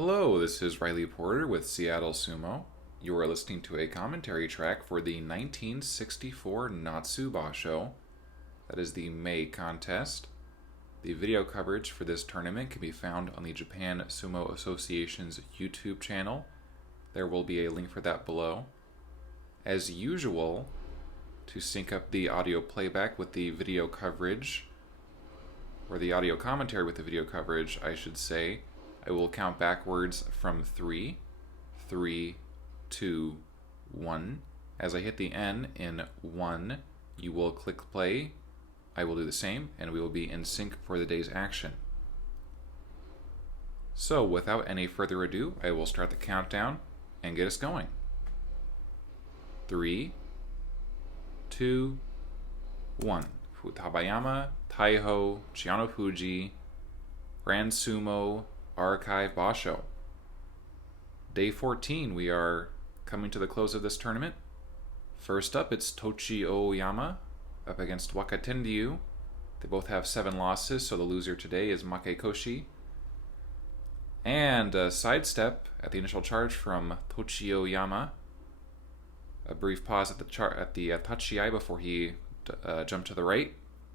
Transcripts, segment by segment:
Hello, this is Riley Porter with Seattle Sumo. You are listening to a commentary track for the 1964 Natsu Basho. That is the May contest. The video coverage for this tournament can be found on the Japan Sumo Association's YouTube channel. There will be a link for that below. As usual, to sync up the audio playback with the video coverage, or the audio commentary with the video coverage, I should say, I will count backwards from 3, 3, 2, 1. As I hit the N in 1, you will click play. I will do the same, and we will be in sync for the day's action. So, without any further ado, I will start the countdown and get us going. 3, 2, 1. Futabayama, Taiho, Chianofuji, Grand Sumo, Archive Basho. Day 14, we are coming to the close of this tournament. First up, it's Tochi Oyama up against Wakatenryu. They both have 7 losses, so the loser today is Makekoshi. And a sidestep at the initial charge from Tochi Oyama. A brief pause at the tachiai before he jumped to the right,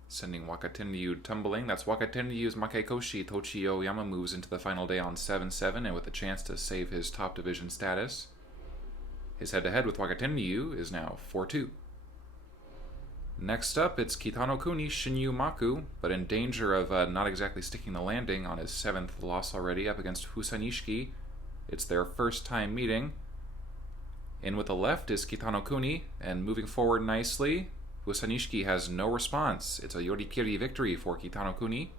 sending Wakatenryu tumbling. That's Wakatenryu's Makekoshi. Tochi Oyama moves into the final day on 7-7 and with a chance to save his top division status. His head-to-head with Wakatenryu is now 4-2. Next up, it's Kitano Kuni Shinyu Maku, but in danger of not exactly sticking the landing on his 7th loss already up against Fusanishiki. It's their first time meeting. In with the left is Kitano Kuni, and moving forward nicely, Fusanishiki has no response. It's a Yorikiri victory for Kitano Kuni.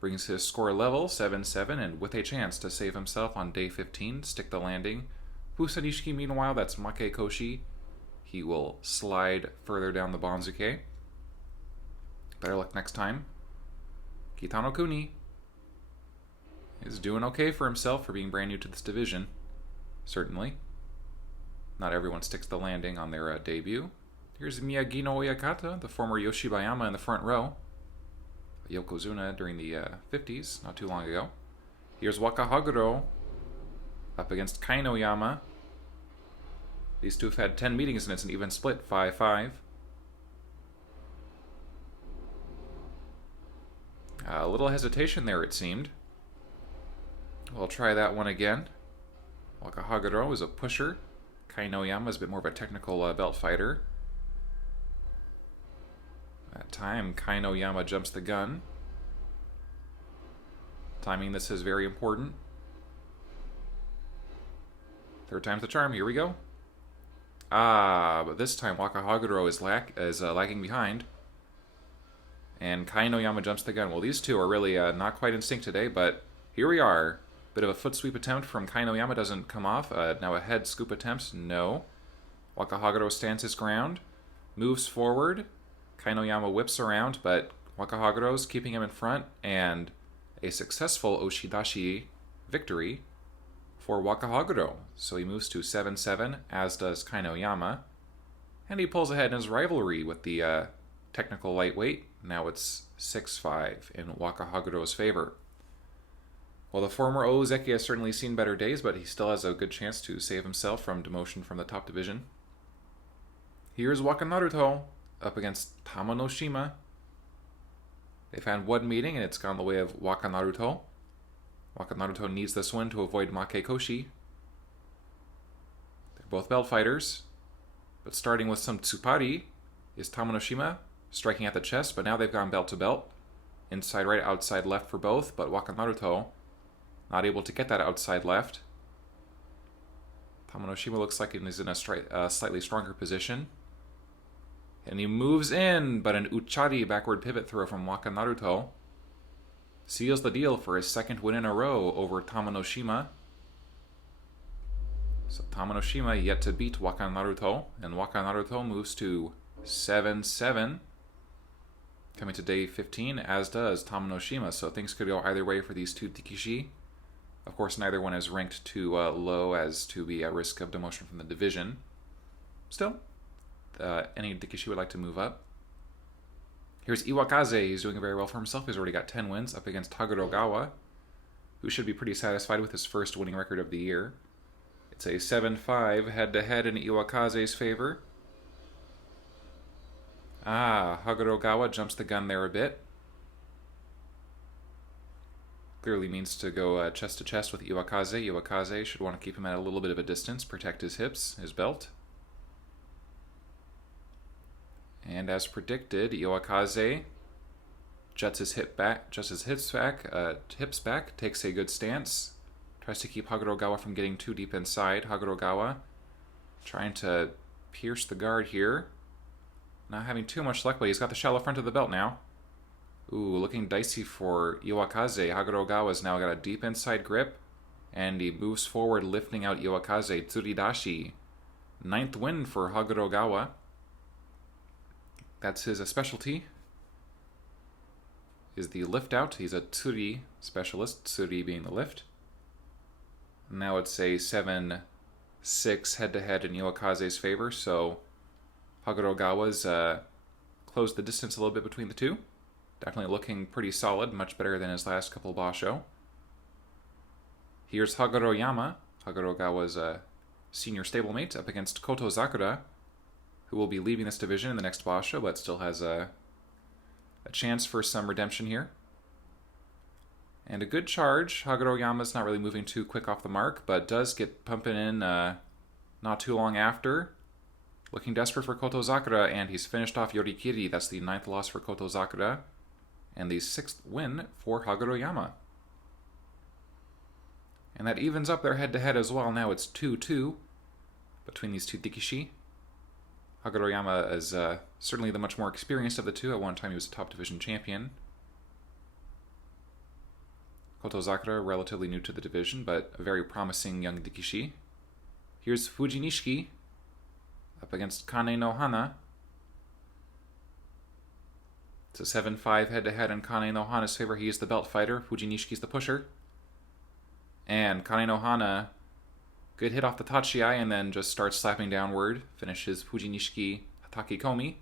Brings his score level, 7-7, and with a chance to save himself on day 15, stick the landing. Fusanishiki, meanwhile, that's Makekoshi. He will slide further down the Banzuke. Better luck next time. Kitano Kuni is doing okay for himself for being brand new to this division. Certainly. Not everyone sticks the landing on their debut. Here's Miyagi no Oyakata, the former Yoshibayama in the front row. Yokozuna during the 50s, not too long ago. Here's Wakahaguro up against Kainoyama. These two have had 10 meetings and it's an even split, 5-5. A little hesitation there, it seemed. We'll try that one again. Wakahaguro is a pusher. Kainoyama is a bit more of a technical belt fighter. That time, Kainoyama jumps the gun. Timing this is very important. Third time's the charm. Here we go. But this time Wakahaguro is lagging behind. And Kainoyama jumps the gun. Well, these two are really not quite in sync today, but here we are. Bit of a foot sweep attempt from Kainoyama doesn't come off. Now a head scoop attempt, no. Wakahaguro stands his ground, moves forward. Kainoyama whips around, but Wakahaguro's keeping him in front, and a successful Oshidashi victory for Wakahaguro. So he moves to 7-7, as does Kainoyama. And he pulls ahead in his rivalry with the technical lightweight. Now it's 6-5 in Wakahaguro's favor. Well, the former Ozeki has certainly seen better days, but he still has a good chance to save himself from demotion from the top division. Here's Wakanaruto up against Tamanoshima. They've had one meeting, and it's gone the way of Wakanaruto. Wakanaruto needs this win to avoid Makekoshi. They're both belt fighters, but starting with some tsupari is Tamanoshima, striking at the chest, but now they've gone belt to belt. Inside right, outside left for both, but Wakanaruto not able to get that outside left. Tamanoshima looks like he's in a slightly stronger position. And he moves in, but an Uchari backward pivot throw from Wakanaruto seals the deal for his second win in a row over Tamanoshima. So Tamanoshima yet to beat Wakanaruto, and Wakanaruto moves to 7-7. Coming to day 15, as does Tamanoshima, so things could go either way for these two Dikishi. Of course, neither one is ranked too low as to be at risk of demotion from the division. Still, any Dikishi would like to move up. Here's Iwakaze. He's doing very well for himself. He's already got 10 wins up against Tagurogawa, who should be pretty satisfied with his first winning record of the year. It's a 7-5 head-to-head in Iwakaze's favor. Hagorogawa jumps the gun there a bit. Clearly means to go chest to chest with Iwakaze. Iwakaze should want to keep him at a little bit of a distance, protect his hips, his belt. And as predicted, Iwakaze juts his hips back, takes a good stance, tries to keep Hagorogawa from getting too deep inside. Hagorogawa trying to pierce the guard here. Not having too much luck, but he's got the shallow front of the belt now. Ooh, looking dicey for Iwakaze. Hagorogawa's now got a deep inside grip, and he moves forward, lifting out Iwakaze. Tsuridashi. 9th win for Hagorogawa. That's his specialty, is the lift out. He's a tsuri specialist, tsuri being the lift. Now it's a 7-6 head-to-head in Iwakaze's favor, so Hagorogawa's closed the distance a little bit between the two. Definitely looking pretty solid, much better than his last couple basho. Here's Hagoroyama, Hagorogawa's senior stablemate, up against Koto Zakura, who will be leaving this division in the next basho, but still has a chance for some redemption here. And a good charge. Hagoroyama's not really moving too quick off the mark, but does get pumping in not too long after. Looking desperate for Koto Zakura, and he's finished off Yorikiri. That's the 9th loss for Koto Zakura, and the 6th win for Hagoroyama. And that evens up their head-to-head as well. Now it's 2-2 between these two Dikishi. Hagoroyama is certainly the much more experienced of the two. At one time he was a top division champion. Koto Zakura, relatively new to the division, but a very promising young Dikishi. Here's Fujinishiki up against Kane no Hana. It's a 7-5 head-to-head in Kane no Hana's favor. He is the belt fighter. Fujinishiki's the pusher. And Kane no Hana, good hit off the Tachiai, and then just starts slapping downward. Finishes Fujinishiki Hataki Komi.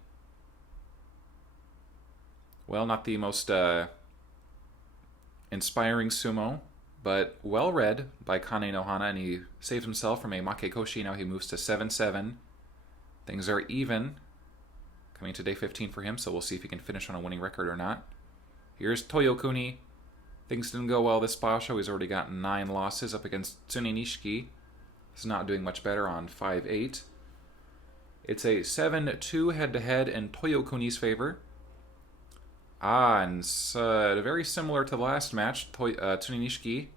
Well, not the most inspiring sumo, but well read by Kane no Hana, and he saves himself from a Makekoshi. Now he moves to 7-7. Things are even coming to day 15 for him, so we'll see if he can finish on a winning record or not. Here's Toyokuni. Things didn't go well this basho. He's already got 9 losses up against Tsune Nishiki. He's not doing much better on 5-8. It's a 7-2 head-to-head in Toyokuni's favor. And very similar to the last match, Tsune Nishiki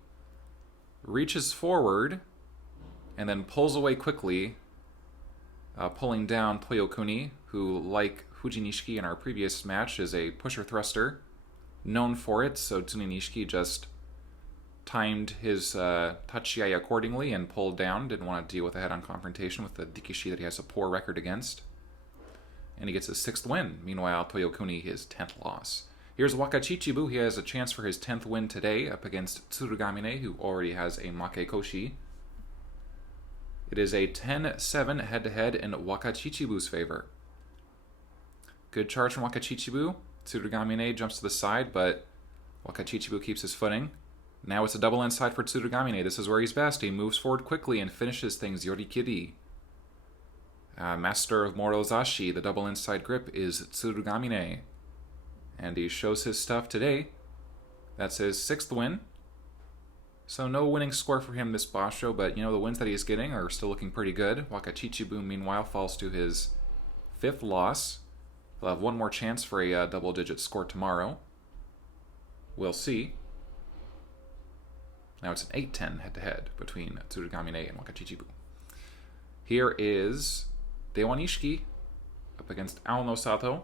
reaches forward and then pulls away quickly, pulling down Toyokuni, who, like Fujinishiki in our previous match, is a pusher-thruster, known for it, so Tsune Nishiki just timed his tachiai accordingly and pulled down, didn't want to deal with a head-on confrontation with the Dikishi that he has a poor record against. And he gets his 6th win. Meanwhile, Toyokuni, his 10th loss. Here's Wakachichibu. He has a chance for his 10th win today up against Tsurugamine, who already has a Makekoshi. It is a 10-7 head-to-head in Wakachichibu's favor. Good charge from Wakachichibu. Tsurugamine jumps to the side, but Wakachichibu keeps his footing. Now it's a double inside for Tsurugamine. This is where he's best. He moves forward quickly and finishes things Yorikiri. Master of Morozashi, the double inside grip, is Tsurugamine. And he shows his stuff today. That's his 6th win. So no winning score for him this basho, but the wins that he's getting are still looking pretty good. Wakachichibu, meanwhile, falls to his 5th loss. He'll have one more chance for a double-digit score tomorrow. We'll see. Now it's an 8-10 head-to-head between Tsurugamine and Wakachichibu. Here is Dewanishiki up against Aono Sato.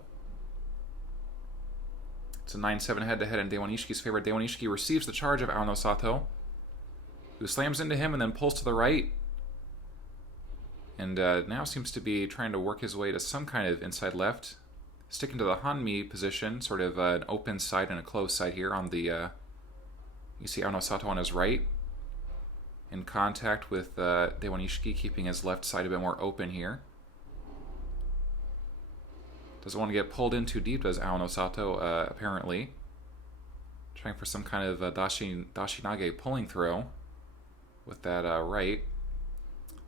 It's a 9-7 head-to-head in Dewanishiki's favor. Dewanishiki receives the charge of Aono Sato, who slams into him and then pulls to the right. And now seems to be trying to work his way to some kind of inside left. Sticking to the Hanmi position, sort of an open side and a closed side here on the... you see Aono Sato on his right, in contact with Dewanishiki, keeping his left side a bit more open here. Doesn't want to get pulled in too deep, does Aono Sato, apparently. Trying for some kind of dashinage pulling throw with that right.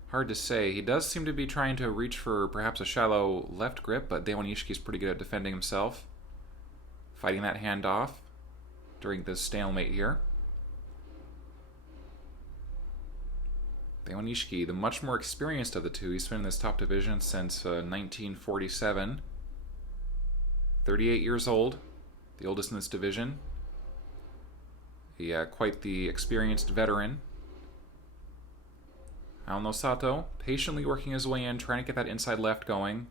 Hard to say. He does seem to be trying to reach for perhaps a shallow left grip, but Daewon Ishiki's pretty good at defending himself. Fighting that hand off during this stalemate here. Daewon Ishiki, the much more experienced of the two. He's been in this top division since 1947. 38 years old, the oldest in this division. Quite the experienced veteran. Aono Sato patiently working his way in, trying to get that inside left going.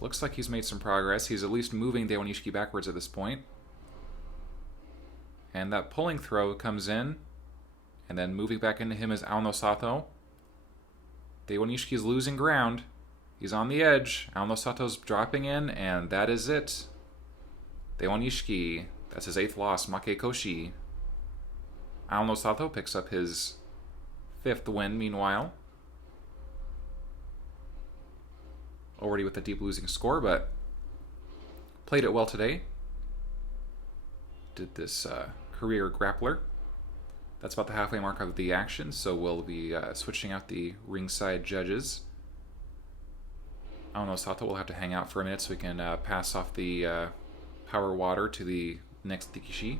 Looks like he's made some progress. He's at least moving Daewon Ishiki backwards at this point. And that pulling throw comes in, and then moving back into him is Aono Sato. Daewon Ishiki's losing ground. He's on the edge. Aono Sato's dropping in, and that is it. Daewon Ishiki, that's his 8th loss, Make Koshi. Aono Sato picks up his 5th win, meanwhile. Already with a deep losing score, but played it well today. Did this career grappler. That's about the halfway mark of the action, so we'll be switching out the ringside judges. Aono Sato will have to hang out for a minute so we can pass off the power water to the next Dikishi.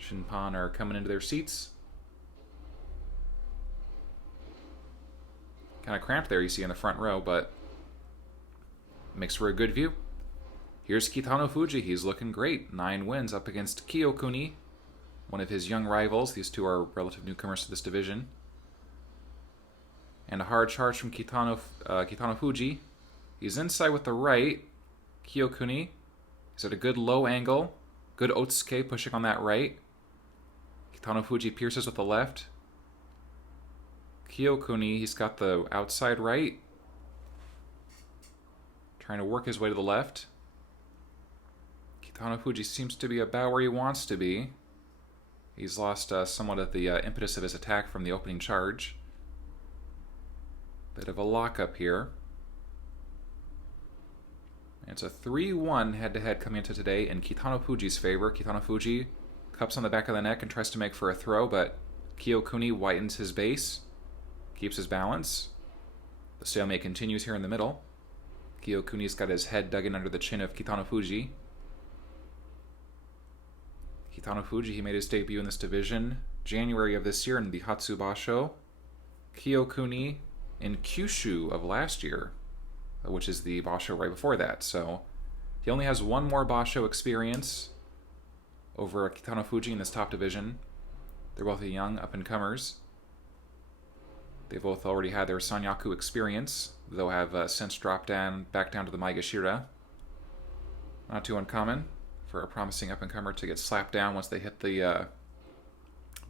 Shinpan are coming into their seats. Kind of cramped there, you see, in the front row, but makes for a good view. Here's Kitano Fuji. He's looking great. 9 wins up against Kiyokuni, one of his young rivals. These two are relative newcomers to this division. And a hard charge from Kitano Fuji. He's inside with the right. Kiyokuni is at a good low angle. Good Otsuke pushing on that right. Kitano Fuji pierces with the left. Kiyokuni, he's got the outside right. Trying to work his way to the left. Kitano Fuji seems to be about where he wants to be. He's lost somewhat of the impetus of his attack from the opening charge. Bit of a lockup here. And it's a 3-1 head-to-head coming into today in Kitano Fuji's favor. Kitano Fuji cups on the back of the neck and tries to make for a throw, but Kiyokuni whitens his base, keeps his balance. The stalemate continues here in the middle. Kiyokuni's got his head dug in under the chin of Kitano Fuji. Kitano Fuji, he made his debut in this division January of this year in the Hatsubasho. Kiyokuni in Kyushu of last year, which is the Basho right before that. So he only has one more Basho experience over Kitano Fuji in this top division. They're both young up-and-comers. They both already had their Sanyaku experience, though have since dropped back down to the Maegashira. Not too uncommon for a promising up-and-comer to get slapped down once they hit the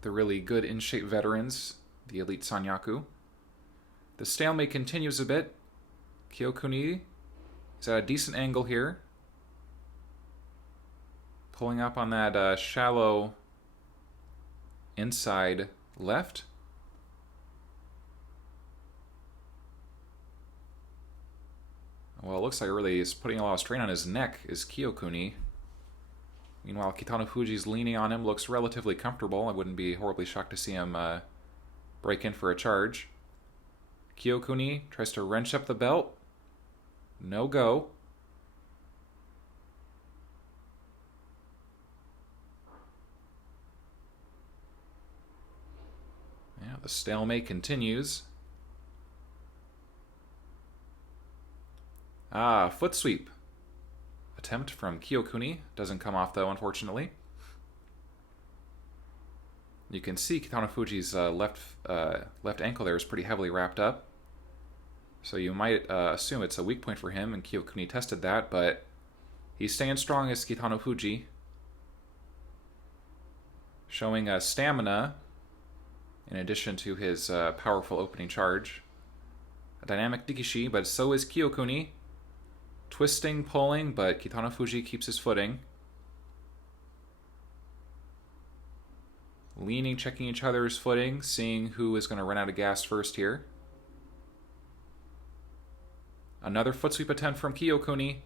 really good in-shape veterans, the elite Sanyaku. The stalemate continues a bit. Kiyokuni is at a decent angle here. Pulling up on that shallow inside left. Well, it looks like really is putting a lot of strain on his neck is Kiyokuni. Meanwhile, Kitano Fuji's leaning on him, looks relatively comfortable. I wouldn't be horribly shocked to see him break in for a charge. Kiyokuni tries to wrench up the belt. No go. Yeah, the stalemate continues. Foot sweep. Attempt from Kiyokuni. Doesn't come off, though, unfortunately. You can see Kitano Fuji's left ankle there is pretty heavily wrapped up. So you might assume it's a weak point for him, and Kiyokuni tested that, but he's staying strong as Kitano Fuji. Showing stamina in addition to his powerful opening charge. A dynamic Dikishi, but so is Kiyokuni. Twisting, pulling, but Kitano Fuji keeps his footing. Leaning, checking each other's footing, seeing who is going to run out of gas first here. Another foot sweep attempt from Kiyokuni.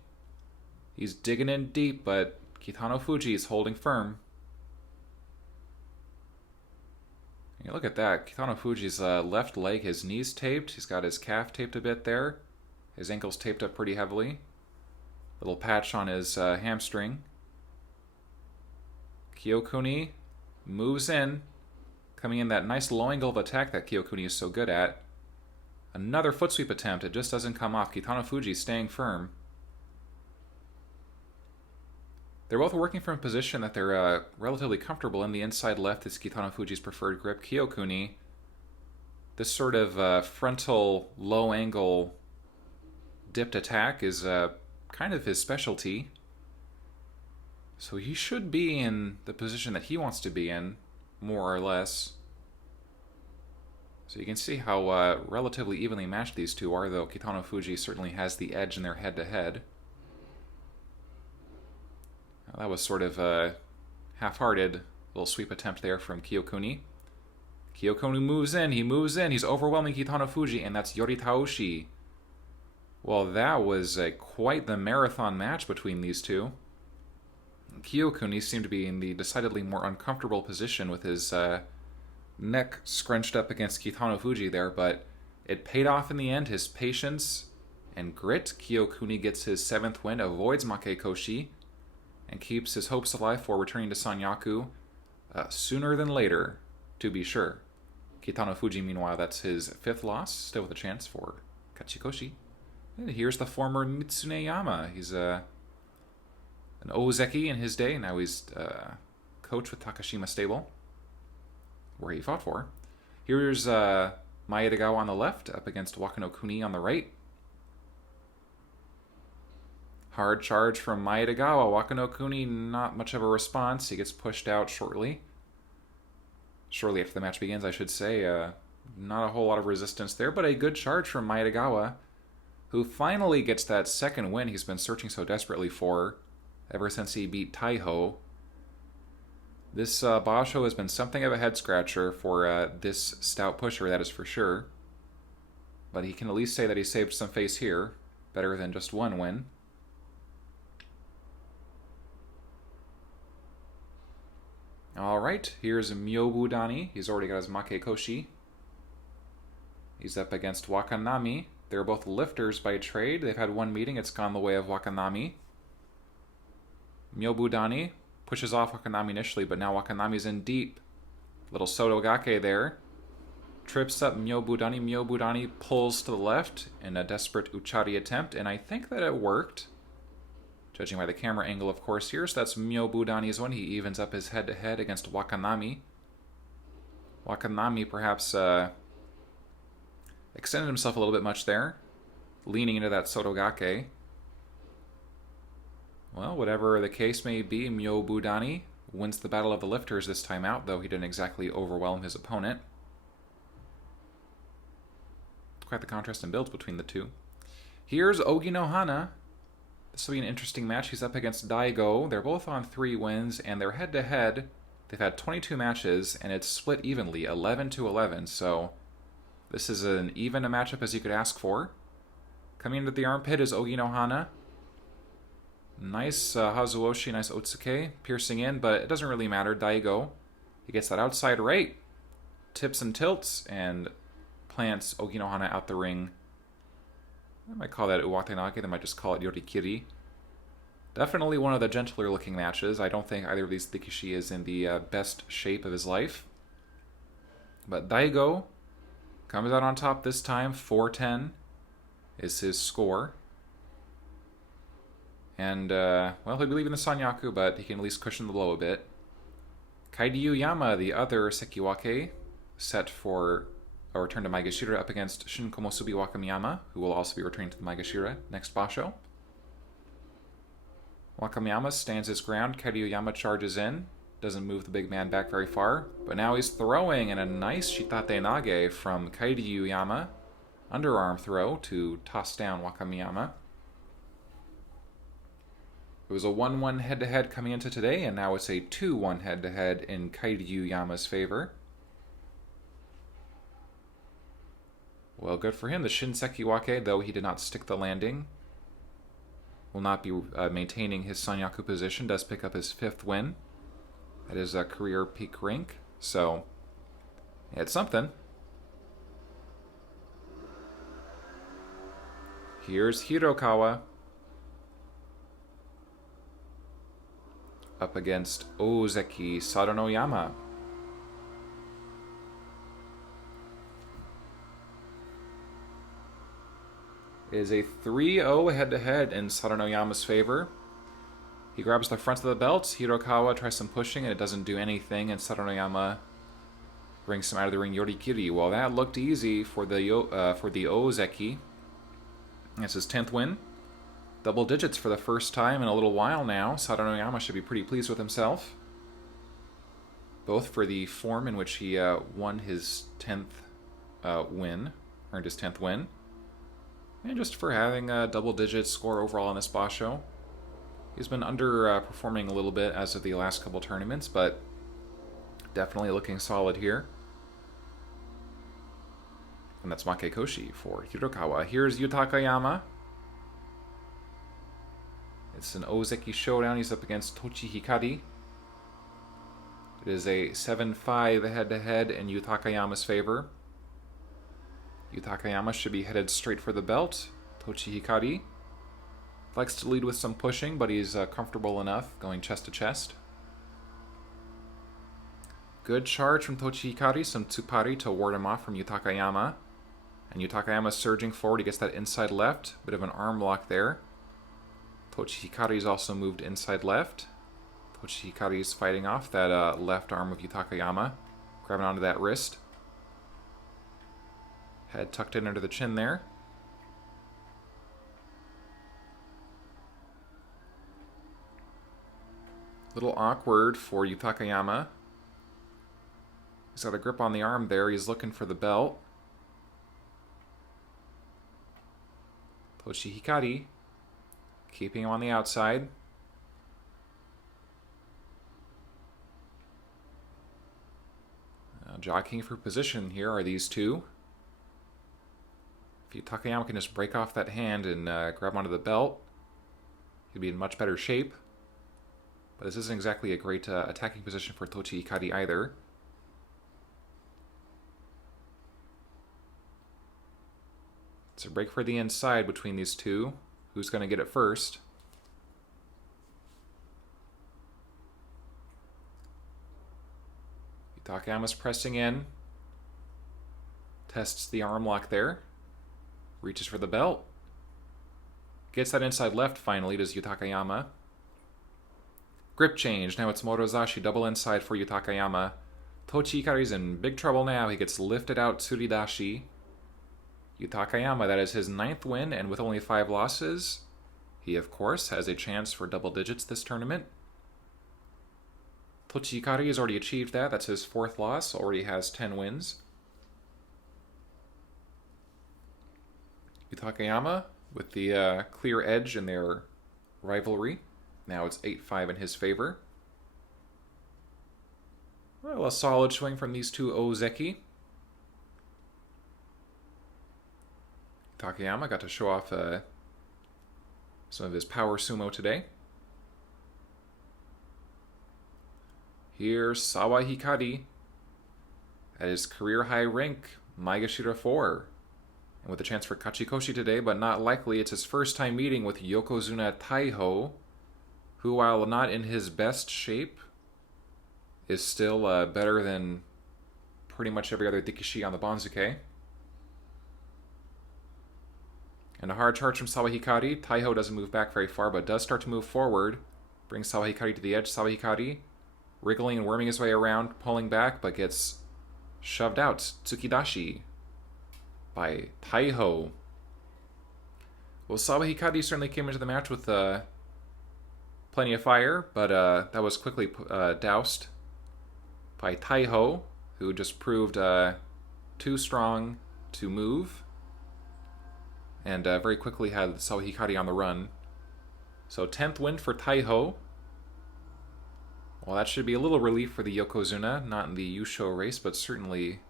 He's digging in deep, but Kitano Fuji is holding firm. And look at that. Kitano Fuji's left leg, his knees taped. He's got his calf taped a bit there. His ankle's taped up pretty heavily. Little patch on his hamstring. Kyokuni moves in, coming in that nice low angle of attack that Kyokuni is so good at. Another foot sweep attempt. It just doesn't come off. Kitano Fuji staying firm. They're both working from a position that they're relatively comfortable in. The inside left is Kitano Fuji's preferred grip. Kyokuni, this sort of frontal low angle dipped attack is kind of his specialty. So he should be in the position that he wants to be in, more or less. So you can see how relatively evenly matched these two are, though Kitano Fuji certainly has the edge in their head-to-head. That was sort of a half-hearted little sweep attempt there from Kyokuni. Kyokuni moves in, he's overwhelming Kitano Fuji, and that's Yoritaoshi. Well, that was quite the marathon match between these two. Kyokuni seemed to be in the decidedly more uncomfortable position with his neck scrunched up against Kitano Fuji there, but it paid off in the end. His patience and grit. Kyokuni gets his 7th win, avoids Makekoshi, and keeps his hopes alive for returning to Sanyaku sooner than later, to be sure. Kitano Fuji, meanwhile, that's his 5th loss, still with a chance for Kachikoshi. And here's the former Mitsuneyama. He's an Ozeki in his day. Now he's coach with Takashima Stable, where he fought for. Here's Maedagawa on the left, up against Wakano Kuni on the right. Hard charge from Maedagawa. Wakano Kuni, not much of a response. He gets pushed out shortly. Shortly after the match begins, I should say. Not a whole lot of resistance there, but a good charge from Maedagawa, who finally gets that 2nd win he's been searching so desperately for ever since he beat Taiho. This Basho has been something of a head-scratcher for this stout pusher, that is for sure. But he can at least say that he saved some face here. Better than just one win. Alright, here's Myobudani. He's already got his Makekoshi. He's up against Wakanami. They're both lifters by trade. They've had one meeting. It's gone the way of Wakanami. Myobudani pushes off Wakanami initially, but now Wakanami's in deep. Little Sotogake there. Trips up Myobudani. Myobudani pulls to the left in a desperate Uchari attempt, and I think that it worked. Judging by the camera angle, of course, here. So that's Myobudani's one. He evens up his head-to-head against Wakanami. Wakanami perhaps extended himself a little bit much there, leaning into that Sotogake. Well, whatever the case may be, Myobudani wins the battle of the lifters this time out, though he didn't exactly overwhelm his opponent. Quite the contrast in builds between the two. Here's Ogi no Hana. This will be an interesting match. He's up against Daigo. They're both on 3 wins, and they're head-to-head. They've had 22 matches, and it's split evenly, 11-11, so this is an even a matchup as you could ask for. Coming into the armpit is Ogi no Hana. Nice Hazuoshi, nice Otsuke, piercing in, but it doesn't really matter. Daigo, he gets that outside right, tips and tilts, and plants Ogi no Hana out the ring. I might call that Uwatenage, they might just call it Yorikiri. Definitely one of the gentler looking matches. I don't think either of these Rikishi is in the best shape of his life. But Daigo comes out on top this time. 4-10 is his score. And, well, he'll be leaving the Sanyaku, but he can at least cushion the blow a bit. Kairyu Yama, the other Sekiwake, set for a return to Maegashira up against Shin Komosubi Wakamiyama, who will also be returning to the Maegashira next Basho. Wakamiyama stands his ground. Kairyu Yama charges in. Doesn't move the big man back very far. But now he's throwing, and a nice Shitate Nage from Kairyu Yama. Underarm throw to toss down Wakamiyama. It was a 1-1 head-to-head coming into today, and now it's a 2-1 head-to-head in Kairyu Yama's favor. Well, good for him. The Shin Sekiwake, though he did not stick the landing. will not be maintaining his Sanyaku position, does pick up his 5th win at his career peak rank. So, it's something. Here's Hirokawa up against Ozeki Sadanoyama. It is a 3-0 head-to-head in Sadanoyama's favor. He grabs the front of the belt. Hirokawa tries some pushing, and it doesn't do anything, and Sadanoyama brings him out of the ring yorikiri. Well, that looked easy for the Ozeki. That's his 10th win. Double digits for the first time in a little while now. Sadanoyama should be pretty pleased with himself. Both for the form in which he won his 10th win, earned his 10th win, and just for having a double-digit score overall in this basho. He's been underperforming a little bit as of the last couple tournaments, but definitely looking solid here. And that's Makekoshi for Hirokawa. Here's Yutakayama. It's an Ozeki showdown. He's up against Tochi Hikari. It is a 7-5 head-to-head in Yutakayama's favor. Yutakayama should be headed straight for the belt. Tochi Hikari likes to lead with some pushing, but he's comfortable enough going chest to chest. Good charge from Tochi Hikari, some tsupari to ward him off from Yutakayama. And Yutakayama surging forward, he gets that inside left, bit of an arm lock there. Tochi Hikari's also moved inside left. Tochi Hikari's fighting off that left arm of Yutakayama, grabbing onto that wrist. Head tucked in under the chin there. Little awkward for Yutakayama. He's got a grip on the arm there. He's looking for the belt. Tochi Hikari keeping him on the outside. Jockeying for position here are these two. If Yutakayama can just break off that hand and grab onto the belt, he'd be in much better shape. But this isn't exactly a great attacking position for Tochi Hikari either. It's a break for the inside between these two. Who's going to get it first? Yutakayama's pressing in. Tests the arm lock there. Reaches for the belt. Gets that inside left finally, does Yutakayama. Grip change. Now it's Morozashi double inside for Yutakayama. Tochi Hikari's in big trouble now. He gets lifted out Tsuridashi. Yutakayama, that is his 9th win, and with only 5 losses, he of course has a chance for double digits this tournament. Tochi Hikari has already achieved that. That's his 4th loss. Already has 10 wins. Yutakayama with the clear edge in their rivalry. Now it's 8-5 in his favor. Well, a solid swing from these two Ozeki. Takayama got to show off some of his power sumo today. Here's Sawa Hikari at his career high rank, Maegashira 4. And with a chance for Kachikoshi today, but not likely. It's his first time meeting with Yokozuna Taiho, who, while not in his best shape, is still better than pretty much every other Dikishi on the Banzuke. And a hard charge from Sawa Hikari. Taiho doesn't move back very far, but does start to move forward. Brings Sawa Hikari to the edge. Sawa Hikari wriggling and worming his way around, pulling back, but gets shoved out. Tsukidashi by Taiho. Well, Sawa Hikari certainly came into the match with plenty of fire, but that was quickly doused by Taiho, who just proved too strong to move, and very quickly had Sawa Hikari on the run. So 10th win for Taiho. Well, that should be a little relief for the Yokozuna, not in the Yusho race, but certainly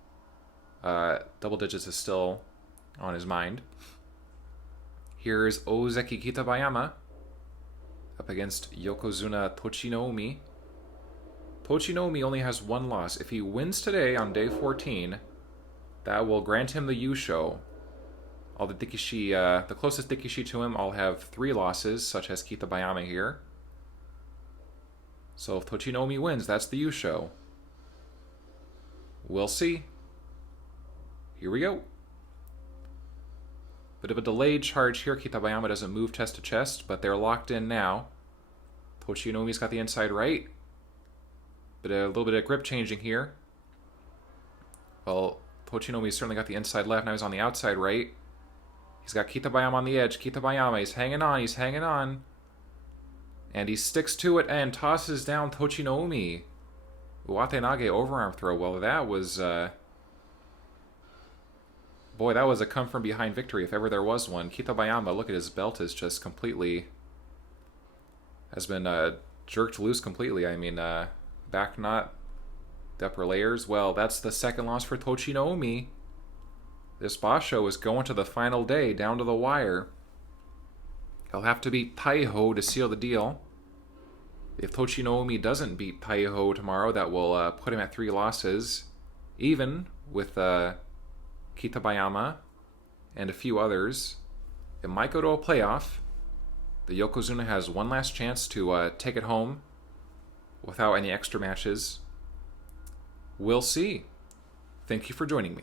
double digits is still on his mind. Here's Ozeki Kitabayama up against Yokozuna Tochinomi. Tochinomi only has one loss. If he wins today on day 14, that will grant him the Yusho. All the Dikishi, the closest Dikishi to him all have 3 losses, such as Kitabayama here. So if Tochinomi wins, that's the Yusho. We'll see. Here we go. Bit of a delayed charge here. Kitabayama doesn't move chest to chest, but they're locked in now. Tochinomi's got the inside right. A little bit of grip changing here. Well, Tochinomi's certainly got the inside left. Now he's on the outside right. He's got Kitabayama on the edge. Kitabayama, he's hanging on. He's hanging on. And he sticks to it and tosses down Tochinomi. Watenage overarm throw. Well, that was... Boy, that was a come-from-behind victory, if ever there was one. Kitabayama, look at his belt, is just completely... has been jerked loose completely. I mean, back knot, the upper layers. Well, that's the second loss for Tochinomi. This Basho is going to the final day, down to the wire. He'll have to beat Taiho to seal the deal. If Tochinomi doesn't beat Taiho tomorrow, that will put him at 3 losses, even with Kitabayama and a few others. It might go to a playoff. The Yokozuna has one last chance to take it home without any extra matches. We'll see. Thank you for joining me.